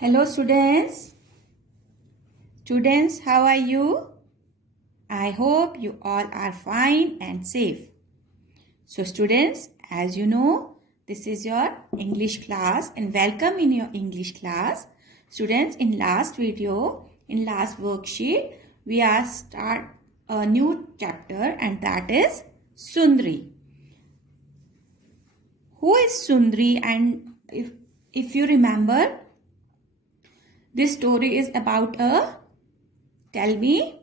Hello students. Students, how are you? I hope you all are fine and safe. So students, as you know, this is your English class and welcome in your English class. Students, in last video, in last worksheet, we are start a new chapter and that is Sundri. Who is Sundri? And if you remember, this story is about tell me,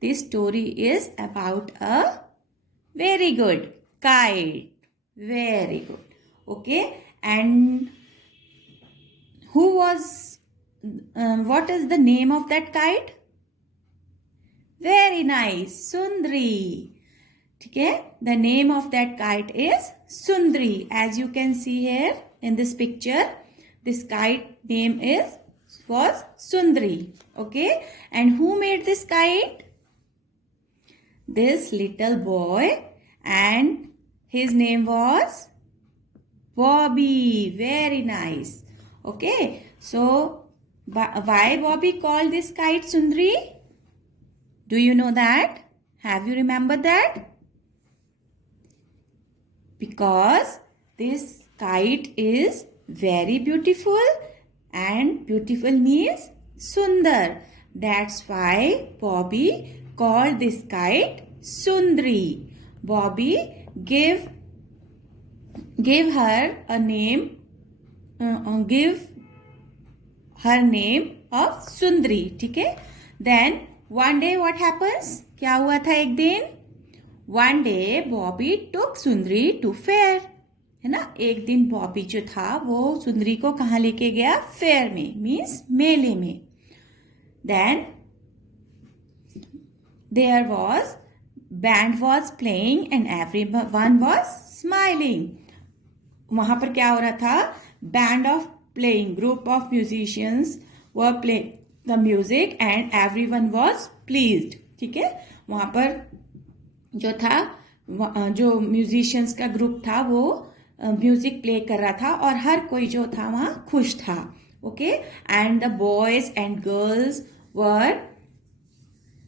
this story is about a very good kite. Very good. Okay. And who was, what is the name of that kite? Very nice. Sundri. Okay. The name of that kite is Sundri. As you can see here in this picture, this kite name was Sundri. Okay. And who made this kite? This little boy, and his name was Bobby. Very nice. Okay. So why Bobby called this kite Sundri? Do you know that? Have you remembered that? Because this kite is very beautiful, and beautiful means Sundar. That's why Bobby called this kite Sundri. Bobby gave her a name, give her name of Sundri. ठीक है? Then one day what happens? क्या हुआ था एक दिन? One day Bobby took Sundri to fair. है ना? एक दिन बॉबी जो था वो सुंदरी को कहाँ लेके गया? फेयर में, मीन्स मेले में. Then there was band was playing and everyone was smiling. वहां पर क्या हो रहा था? Band of playing, group of musicians were playing the music and everyone was pleased. ठीक है? वहां पर जो था, जो म्यूजिशियंस का ग्रुप था वो म्यूजिक प्ले कर रहा था और हर कोई जो था वहां खुश था. Okay. And the boys and girls were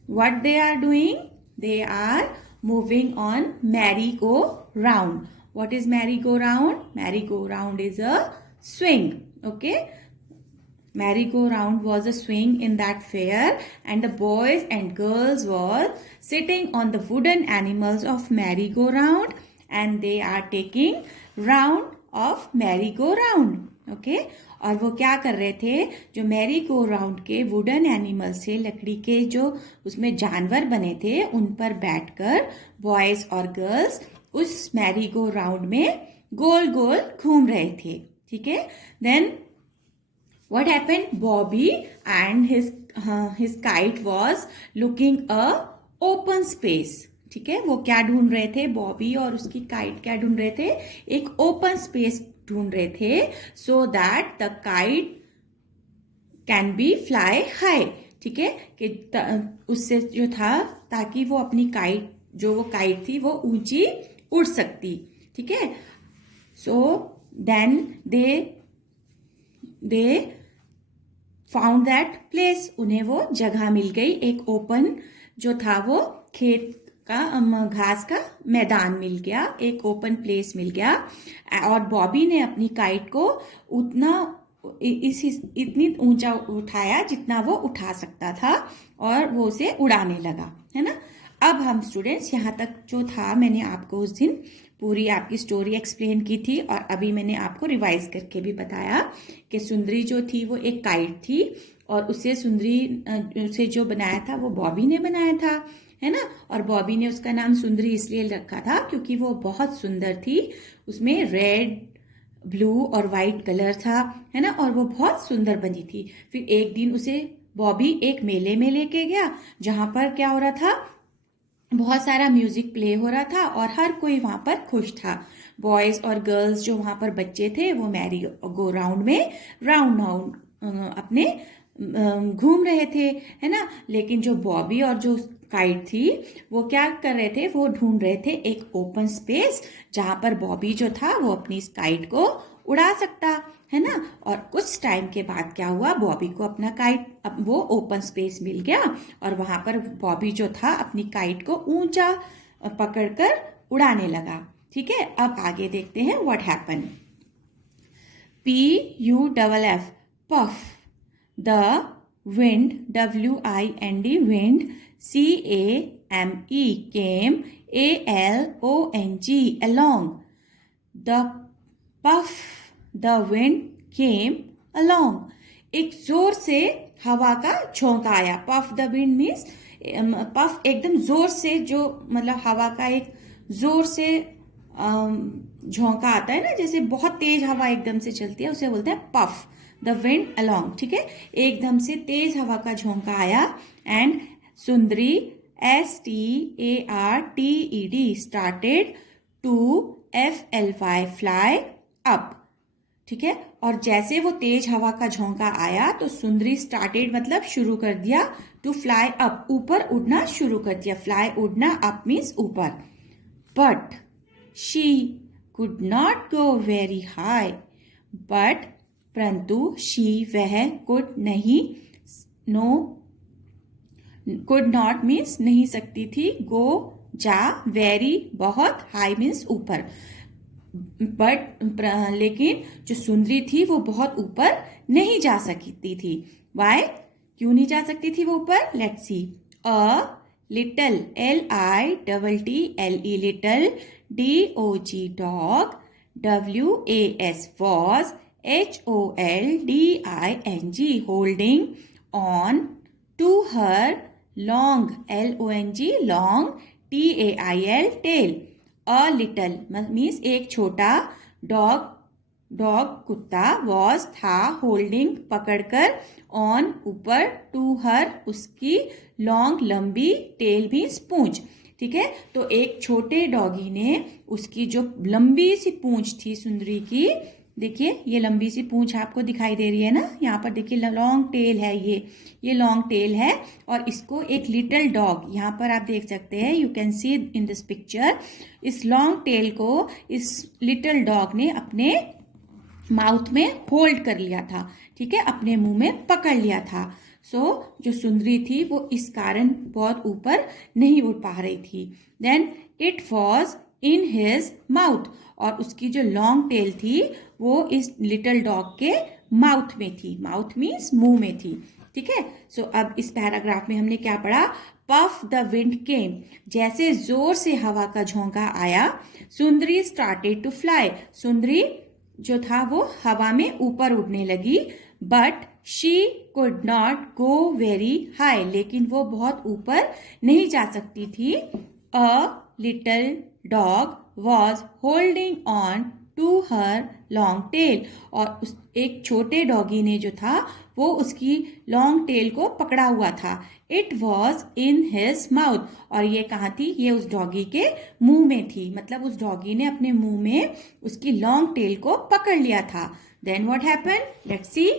what they are doing? They are moving on merry go round. What is merry go round? Merry go round is a swing. Okay. Merry-go-round was a swing in that fair, and the boys and girls were sitting on the wooden animals of merry-go-round, and they are taking round of merry-go-round. Okay. और वो क्या कर रहे थे? जो Mary go round के wooden animals थे, लकड़ी के जो उसमें जानवर बने थे, उन पर बैठकर बॉयज और गर्ल्स उस मैरी गो राउंड में गोल गोल घूम रहे थे. ठीक है. Then what happened? Bobby and his kite was looking a open space. ठीक है. वो क्या ढूंढ रहे थे? बॉबी और उसकी काइट क्या ढूंढ रहे थे? एक ओपन स्पेस ढूंढ रहे थे, so that the kite can be fly high. ठीक है. कि उससे जो था, ताकि वो अपनी काइट, जो वो काइट थी, वो ऊंची उड़ सकती. ठीक है. So then they found that place. उन्हें वो जगह मिल गई. एक ओपन जो था वो खेत का, घास का मैदान मिल गया. एक ओपन प्लेस मिल गया. और बॉबी ने अपनी काइट को इतनी ऊंचा उठाया जितना वो उठा सकता था और वो उसे उड़ाने लगा. है ना? अब हम स्टूडेंट्स यहाँ तक जो था, मैंने आपको उस दिन पूरी आपकी स्टोरी एक्सप्लेन की थी और अभी मैंने आपको रिवाइज करके भी बताया कि सुंदरी जो थी वो एक काइट थी और उसे उसे जो बनाया था वो बॉबी ने बनाया था. है ना? और बॉबी ने उसका नाम सुंदरी इसलिए रखा था क्योंकि वो बहुत सुंदर थी. उसमें रेड, ब्लू और वाइट कलर था. है ना? और वो बहुत सुंदर बनी थी. फिर एक दिन उसे बॉबी एक मेले में लेके गया जहां पर क्या हो रहा था? बहुत सारा म्यूजिक प्ले हो रहा था और हर कोई वहां पर खुश था. बॉयज और गर्ल्स जो वहां पर बच्चे थे वो मैरी गो राउंड में राउंड अपने घूम रहे थे. है ना? लेकिन जो बॉबी और जो काइट थी वो क्या कर रहे थे? वो ढूंढ रहे थे एक ओपन स्पेस जहां पर बॉबी जो था वो अपनी इस काइट को उड़ा सकता. है ना। और कुछ टाइम के बाद क्या हुआ, बॉबी को अपना काइट, अब वो ओपन स्पेस मिल गया और वहां पर बॉबी जो था अपनी काइट को ऊंचा पकड़कर उड़ाने लगा। ठीक है, अब आगे देखते हैं what happen. PUFF puff, the wind, WIND wind, CAME came, ALONG along, the puff, the wind came along। एक जोर से हवा का झोंका आया। Puff the wind means puff एकदम जोर से, जो मतलब हवा का एक जोर से झोंका आता है ना, जैसे बहुत तेज हवा एकदम से चलती है उसे बोलते हैं पफ। द विंड अलोंग, ठीक है, एकदम से तेज हवा का झोंका आया। And Sundari STARTED started to FLY fly up. ठीक है, और जैसे वो तेज हवा का झोंका आया तो सुंदरी स्टार्टेड मतलब शुरू कर दिया, टू फ्लाई अप ऊपर उड़ना शुरू कर दिया। फ्लाई उड़ना, अप मीन्स ऊपर। But she could not go very high, but परंतु शी वह कुड नहीं, नो कुड नॉट मीन्स नहीं सकती थी, गो जा, वेरी बहुत, हाई मीन्स ऊपर। बट लेकिन जो सुंदरी थी वो बहुत ऊपर नहीं जा सकती थी। वाई, क्यों नहीं जा सकती थी वो ऊपर, let's see. A little, LITTLE little, DOG dog, WAS was, HOLDING holding on to her long, LONG long, TAIL tail। A little means एक छोटा, डॉग कुत्ता, वॉज था, होल्डिंग पकड़कर, ऑन ऊपर, टू हर उसकी, लॉन्ग लंबी, टेल भी पूंछ। ठीक है, तो एक छोटे डॉगी ने उसकी जो लंबी सी पूंछ थी सुंदरी की, देखिए ये लंबी सी पूंछ आपको दिखाई दे रही है ना, यहाँ पर देखिए लॉन्ग टेल है, ये लॉन्ग टेल है। और इसको एक लिटिल डॉग, यहाँ पर आप देख सकते हैं, you can see in this picture, इस लॉन्ग टेल को इस लिटिल डॉग ने अपने माउथ में होल्ड कर लिया था। ठीक है, अपने मुंह में पकड़ लिया था। जो सुंदरी थी वो इस कारण बहुत ऊपर नहीं उड़ पा रही थी। Then it was in his mouth, और उसकी जो लॉन्ग टेल थी वो इस लिटिल डॉग के माउथ में थी। माउथ मीन्स मुंह में थी। ठीक है, अब इस पैराग्राफ में हमने क्या पढ़ा, पफ द विंड केम, जैसे जोर से हवा का झोंका आया, सुंदरी स्टार्टेड टू फ्लाई, सुंदरी जो था वो हवा में ऊपर उड़ने लगी। But she could not go very high, लेकिन वो बहुत ऊपर नहीं जा सकती थी। A little dog was holding on to her long tail, और उस एक छोटे डॉगी ने जो था वो उसकी लॉन्ग टेल को पकड़ा हुआ था। It was in his mouth, और ये कहाँ थी, ये उस डॉगी के मुंह में थी, मतलब उस डॉगी ने अपने मुंह में उसकी लॉन्ग टेल को पकड़ लिया था। Then what happen, let's see.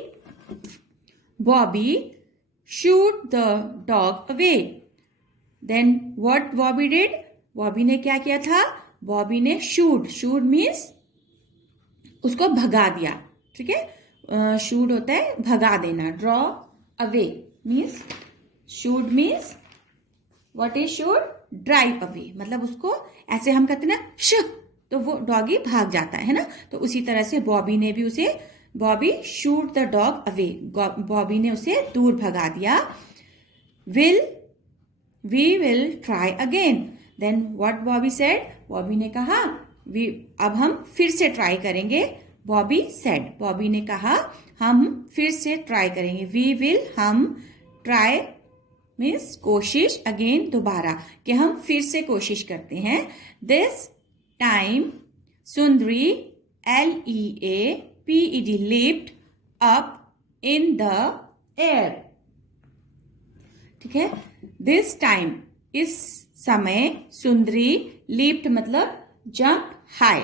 Bobby shooed the dog away. Then what Bobby did, Bobby ने क्या किया था, बॉबी ने शूड मीन्स उसको भगा दिया। ठीक है, शूड होता है भगा देना, draw away means, should means what is should, drive away, मतलब उसको ऐसे हम कहते हैं ना श, तो वो डॉगी भाग जाता है ना, तो उसी तरह से बॉबी ने भी उसे, Bobby shooed the dog away, Bobby ने उसे दूर भगा दिया। We will try again. Then what Bobby said, Bobby ने कहा अब हम फिर से ट्राई करेंगे। बॉबी सेड, बॉबी ने कहा हम फिर से ट्राई करेंगे। वी विल, हम, ट्राई मीन्स कोशिश, अगेन दोबारा, कि हम फिर से कोशिश करते हैं। This time Sundari LEAPED leaped up in the air। ठीक है, दिस टाइम इस समय, सुंदरी leaped मतलब जंप हाई,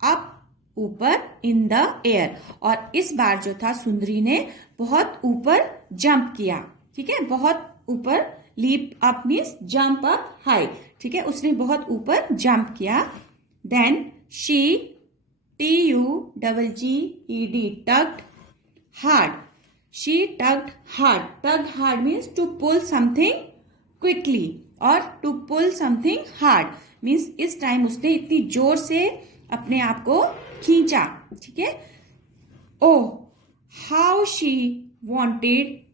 अप ऊपर, इन द एयर, और इस बार जो था सुंदरी ने बहुत ऊपर जंप किया। ठीक है, बहुत ऊपर, leap up means jump up high. ठीक है, उसने बहुत ऊपर जंप किया। Then she Tugged, tugged hard. She tugged hard. Tug hard means to pull something quickly or to pull something hard. Means इस टाइम उसने इतनी जोर से अपने आप को खींचा. ठीक है. Oh, how she wanted.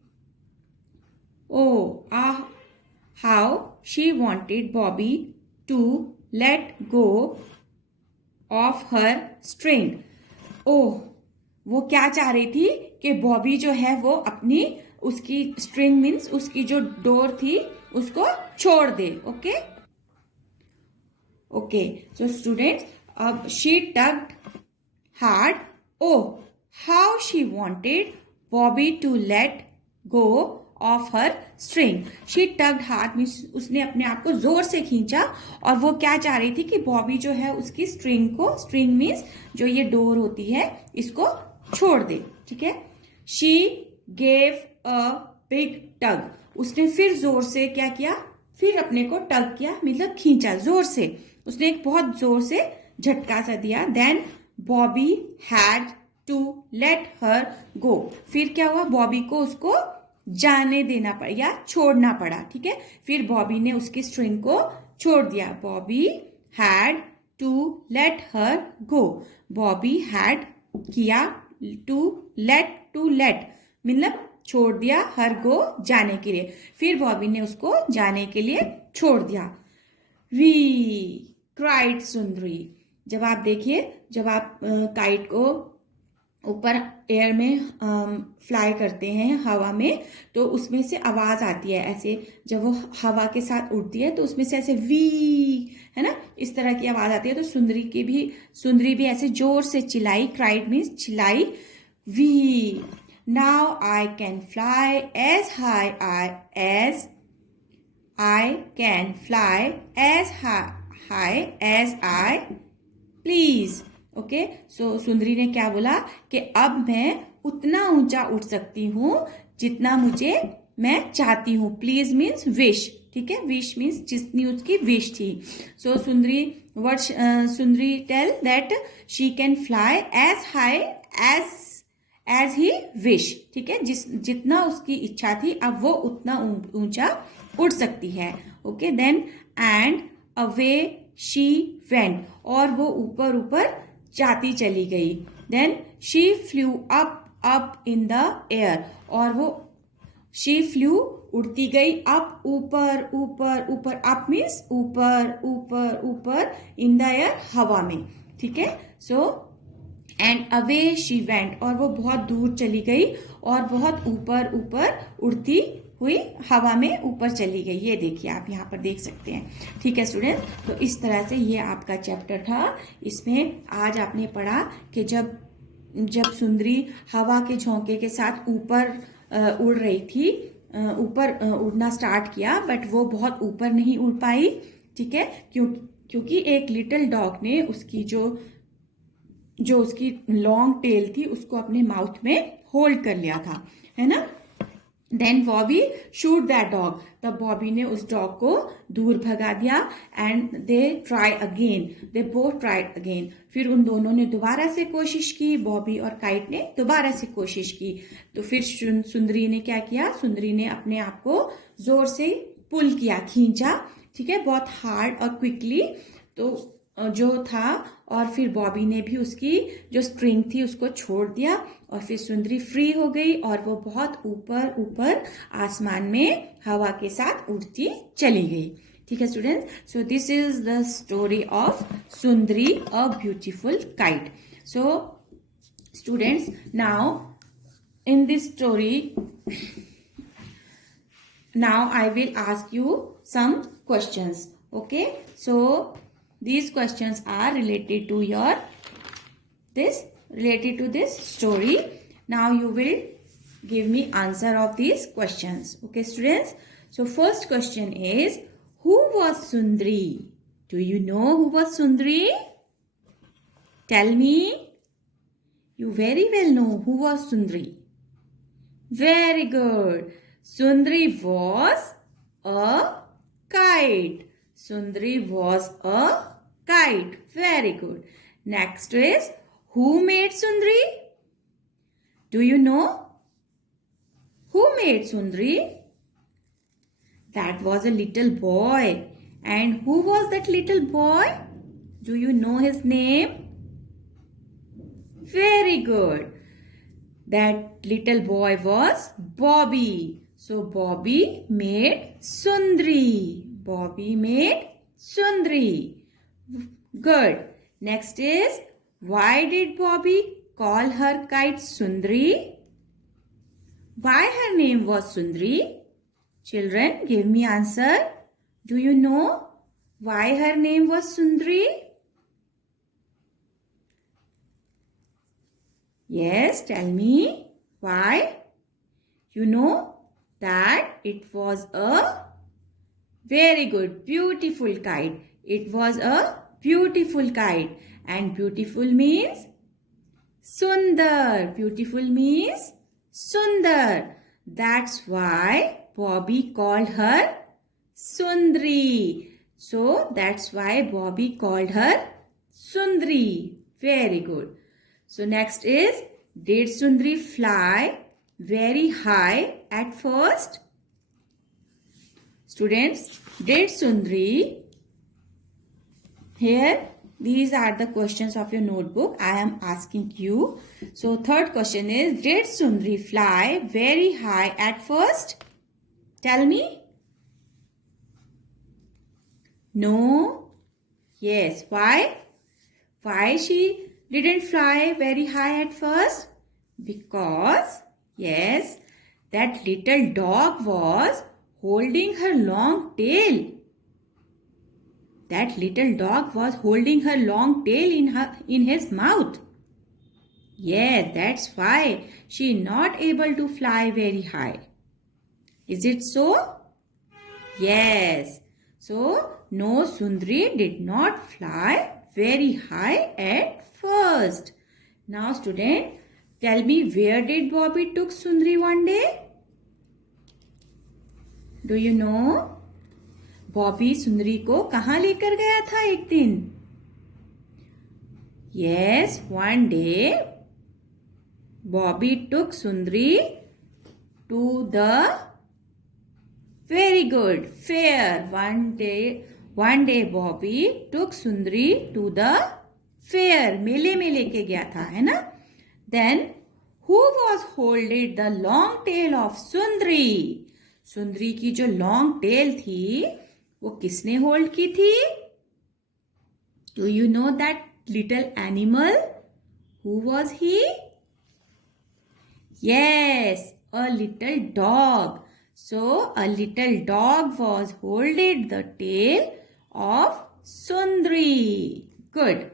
Oh, how she wanted Bobby to let go of her string. Oh, वो क्या चाह रही थी कि बॉबी जो है वो अपनी उसकी स्ट्रिंग मीन्स उसकी जो डोर थी उसको छोड़ दे. Okay okay. सो स्टूडेंट्स, अब she tugged hard. Oh, how she wanted Bobby to let go of her string. She tugged hard means उसने अपने आप को जोर से खींचा और वो क्या चाह रही थी कि बॉबी जो है उसकी स्ट्रिंग को, स्ट्रिंग मीन्स जो ये डोर होती है, इसको छोड़ दे. ठीक है. शी गेव अ बिग टग. उसने फिर जोर से क्या किया, फिर अपने को टग किया मतलब खींचा जोर से. उसने एक बहुत जोर से झटका सा दिया. Then Bobby had to let her go. फिर क्या हुआ, बॉबी को उसको जाने देना पड़ा या छोड़ना पड़ा. ठीक है. फिर बॉबी ने उसकी स्ट्रिंग को छोड़ दिया. Bobby had to let her go. Bobby had किया टू लेट मतलब छोड़ दिया, हर गो जाने के लिए. फिर बॉबी ने उसको जाने के लिए छोड़ दिया. वी क्राइड सुंदरी. जब आप देखिए, जब आप काइट को ऊपर एयर में फ्लाई करते हैं हवा में, तो उसमें से आवाज आती है ऐसे. जब वो हवा के साथ उड़ती है तो उसमें से ऐसे वी, है ना, इस तरह की आवाज आती है. तो सुंदरी भी ऐसे जोर से चिल्लाई. क्राइड मीन्स चिल्लाई. Whee. Now I can fly as high as I can fly as high as I please. Okay. So Sundari ने क्या बोला कि अब मैं उतना ऊंचा उठ सकती हूँ जितना मैं चाहती हूँ. Please means wish. ठीक है. विश मीन्स जितनी उसकी विश थी. So Sundari tell that she can fly as high as he wish. ठीक है. जितना उसकी इच्छा थी अब वो उतना ऊंचा उड़ सकती है. Okay. Then and away she went. और वो ऊपर ऊपर जाती चली गई. Then she flew up in the air. और वो शी फ्लू उड़ती गई अप, ऊपर ऊपर ऊपर. अप मीन्स ऊपर ऊपर ऊपर, इन द एयर हवा में. ठीक है. So and away she went. और वो बहुत दूर चली गई और बहुत ऊपर ऊपर उड़ती हुई हवा में ऊपर चली गई. ये देखिए, आप यहाँ पर देख सकते हैं. ठीक है स्टूडेंट. तो इस तरह से ये आपका चैप्टर था. इसमें आज आपने पढ़ा कि जब सुंदरी हवा के झोंके के साथ ऊपर उड़ रही थी, ऊपर उड़ना स्टार्ट किया, बट वो बहुत ऊपर नहीं उड़ पाई. ठीक है. क्योंकि एक लिटिल डॉग ने उसकी जो उसकी लॉन्ग टेल थी उसको अपने माउथ में होल्ड कर लिया था, है ना. Then Bobby shoot that dog. तब बॉबी ने उस डॉग को दूर भगा दिया. And they both tried again. फिर उन दोनों ने दोबारा से कोशिश की. बॉबी और काइट ने दोबारा से कोशिश की. तो फिर सुंदरी ने क्या किया, सुंदरी ने अपने आप को जोर से पुल किया, खींचा. ठीक है. बहुत हार्ड और क्विकली तो जो था. और फिर बॉबी ने भी उसकी जो स्ट्रिंग थी उसको छोड़ दिया और फिर सुंदरी फ्री हो गई और वो बहुत ऊपर ऊपर आसमान में हवा के साथ उड़ती चली गई. ठीक है students. So this is the story of Sundari a beautiful kite. So students, now in this story, now I will ask you some questions. Okay, so these questions are related to this story. Now you will give me answer of these questions. Okay students, so first question is, who was Sundari? Do you know who was Sundari? Tell me. You very well know who was Sundari. Very good. Sundari was a kite. Sundari was a kite. Very good. Next is, Who made Sundri? Do you know? Who made Sundri? That was a little boy. And who was that little boy? Do you know his name? Very good. That little boy was Bobby. So Bobby made Sundri. Bobby made Sundri. Good. Next is, why did Bobby call her kite Sundri? Why her name was Sundri? Children, give me answer. Do you know why her name was Sundri? Yes, tell me. Why? You know that it was a very good, beautiful kite. It was a beautiful kite. And beautiful means Sundar. Beautiful means Sundar. That's why Bobby called her Sundri. So that's why Bobby called her Sundri. Very good. So next is, did Sundri fly very high at first? Students, did Sundri, here these are the questions of your notebook I am asking you. So third question is, did Sundri fly very high at first? Tell me. No? Yes. Why? Why she didn't fly very high at first? Because, yes, that little dog was holding her long tail. That little dog was holding her long tail in his mouth. Yes, that's why she not able to fly very high. Is it so? Yes. So, no, Sundri did not fly very high at first. Now, student, tell me, where did Bobby took Sundri one day? Do you know? Bobby सुंदरी को कहाँ लेकर गया था एक दिन? Yes, one day Bobby took Sundri to the very good fair. One day Bobby took Sundri to the fair. मेले में लेके गया था, है ना? Then who was holding the long tail of Sundri? सुंदरी की जो लॉन्ग टेल थी वो किसने होल्ड की थी? Do you know that little animal? Who was he? Yes, a little dog. So a little dog was holding the tail of Sundri. Good.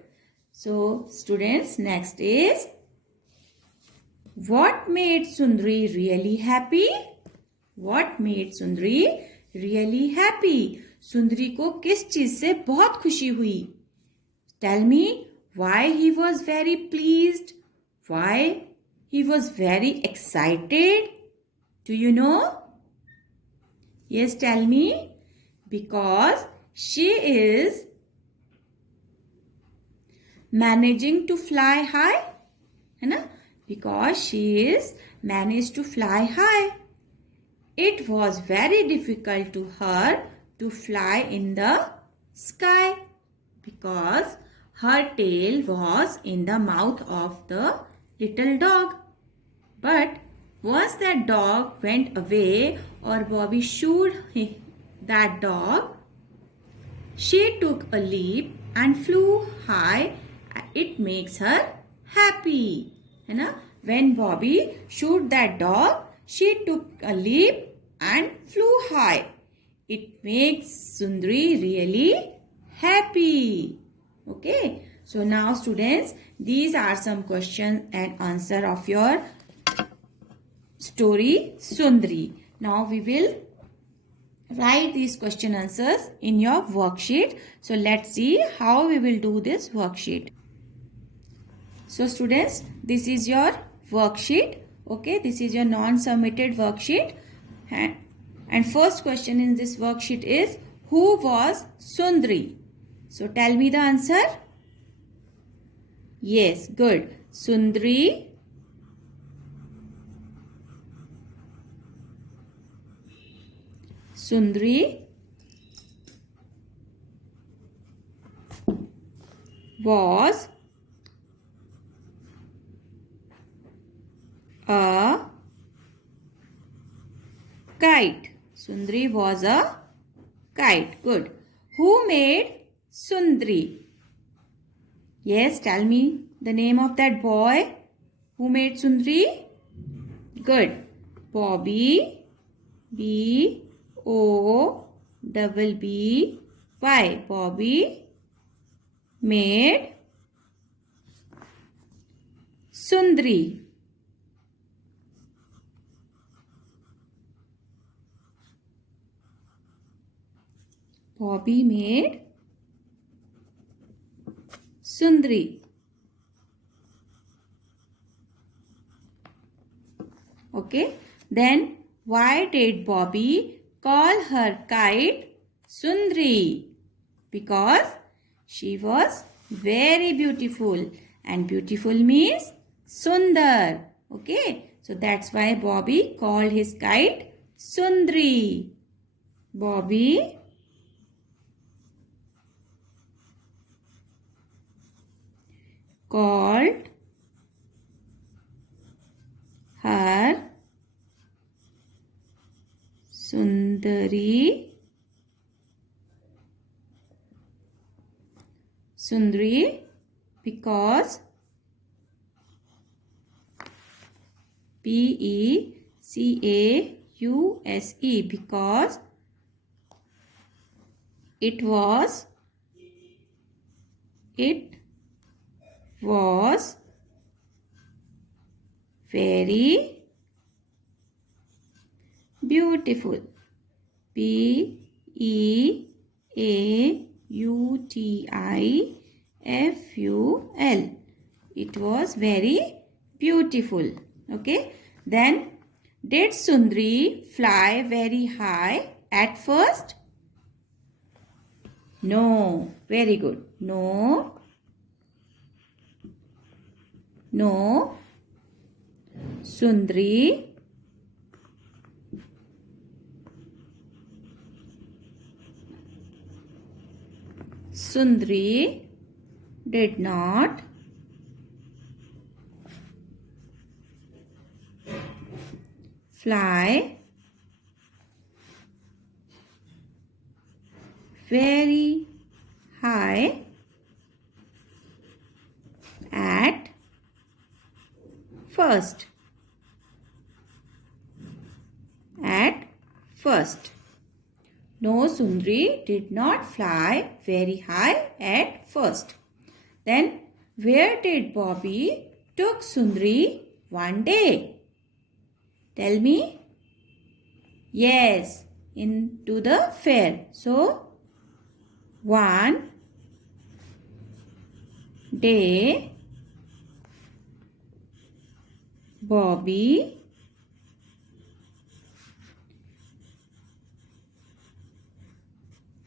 So students, next is, what made Sundri really happy? What made Sundri really happy? सुंदरी को किस चीज से बहुत खुशी हुई? Tell me why he was very pleased, why he was very excited. Do you know? Yes, tell me. Because she is managing to fly high, है ना? Because she is managed to fly high. It was very difficult to her to fly in the sky because her tail was in the mouth of the little dog. But once that dog went away or Bobby shooed that dog, she took a leap and flew high. It makes her happy. है ना? When Bobby shot that dog, she took a leap and flew high. It makes Sundri really happy. Okay. So now students, these are some questions and answer of your story Sundri. Now we will write these question answers in your worksheet. So let's see how we will do this worksheet. So students, this is your worksheet. Okay, this is your non-submitted worksheet. And first question in this worksheet is, who was Sundri? So tell me the answer. Yes, good. Sundri. Sundri was a kite. Sundri was a kite. Good. Who made Sundri? Yes, tell me the name of that boy who made Sundri. Good. Bobby. B-O-B-B-Y. Bobby made Sundri. Bobby made Sundri. Okay. Then why did Bobby call her kite Sundri? Because she was very beautiful. And beautiful means Sundar. Okay. So that's why Bobby called his kite Sundri. Bobby called her Sundari because P-E-C-A-U-S-E because it was very beautiful. Beautiful. It was very beautiful. Okay. Then, did Sundri fly very high at first? No. Very good. No. Sundri did not fly very high at first. No, Sundri did not fly very high at first. Then, where did Bobby took Sundri one day? Tell me. Yes, into the fair. So, one day, Bobby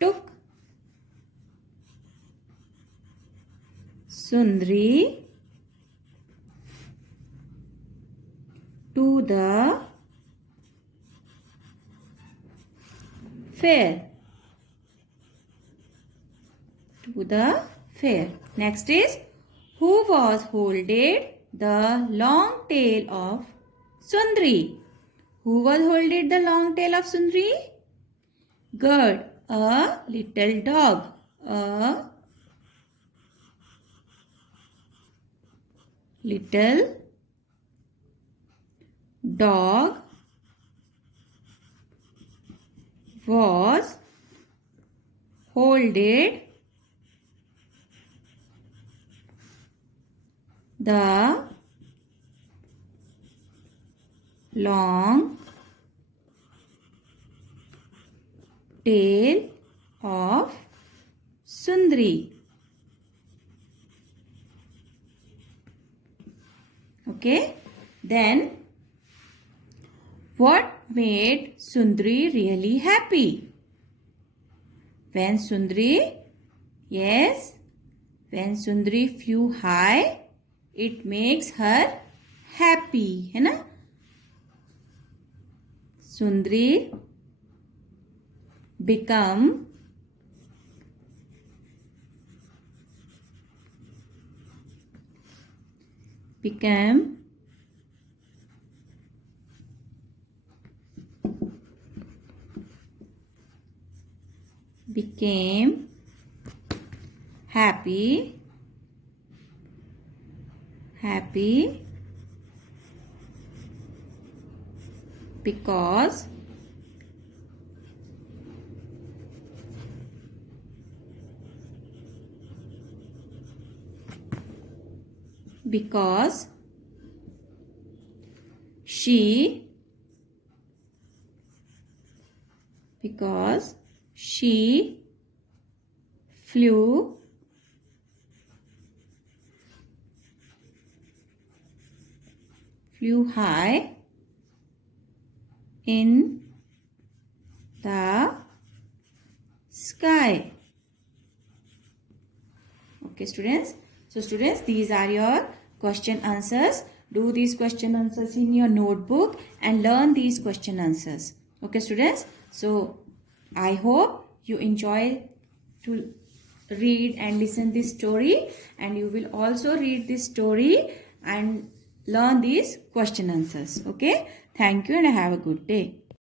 took Sundri to the fair. Next is, who was holding the long tail of Sundri? Who was holding the long tail of Sundri? Good. A little dog. A little dog was holding the long tail of Sundri. Okay. Then, what made Sundri really happy? When Sundri flew high It makes her happy. है ना? Sundri become became happy because she flew high in the sky. Okay, students. So, students, these are your question answers. Do these question answers in your notebook and learn these question answers. Okay, students. So, I hope you enjoy to read and listen this story, and you will also read this story and learn these question answers. Okay, thank you and have a good day.